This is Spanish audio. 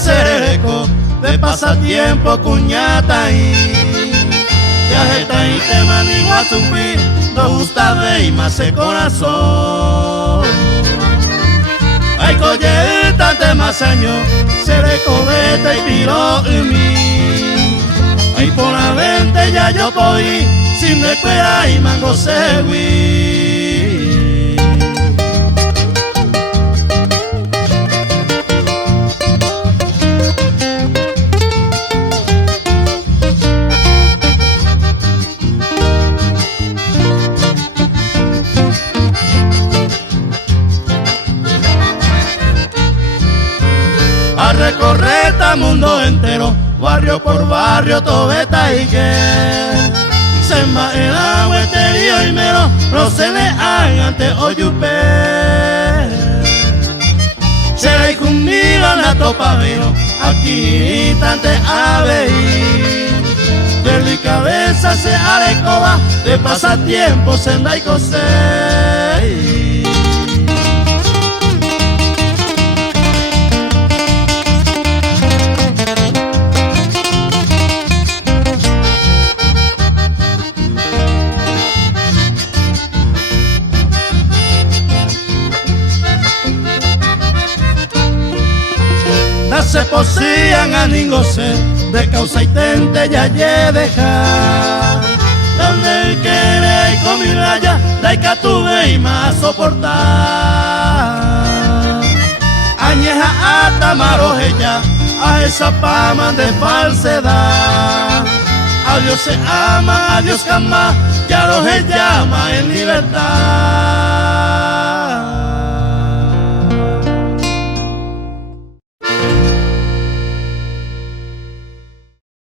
cereco de pasatiempo cuñata y viajeta y te manigo a sufrir, no gusta de y más el corazón. Ay, colleta de más años, cereco vete y piro en mí. Ay, por la vente ya yo voy, sin descuera y mango segui. A recorrer este mundo entero, barrio por barrio, tobeta y que se va el agua eterio y mero, no se le ante oyupe. Será y conmigo la topa vino, aquí tante ave y de cabeza se arecoba, de pasatiempo senda y cosé. Se posían a ningose de causa y tente ya ye dejar donde quiere y con mi raya la que tuve y más soportar añeja hasta marojella a esa pama de falsedad. A Dios se ama, a Dios jamás, ya los llama en libertad.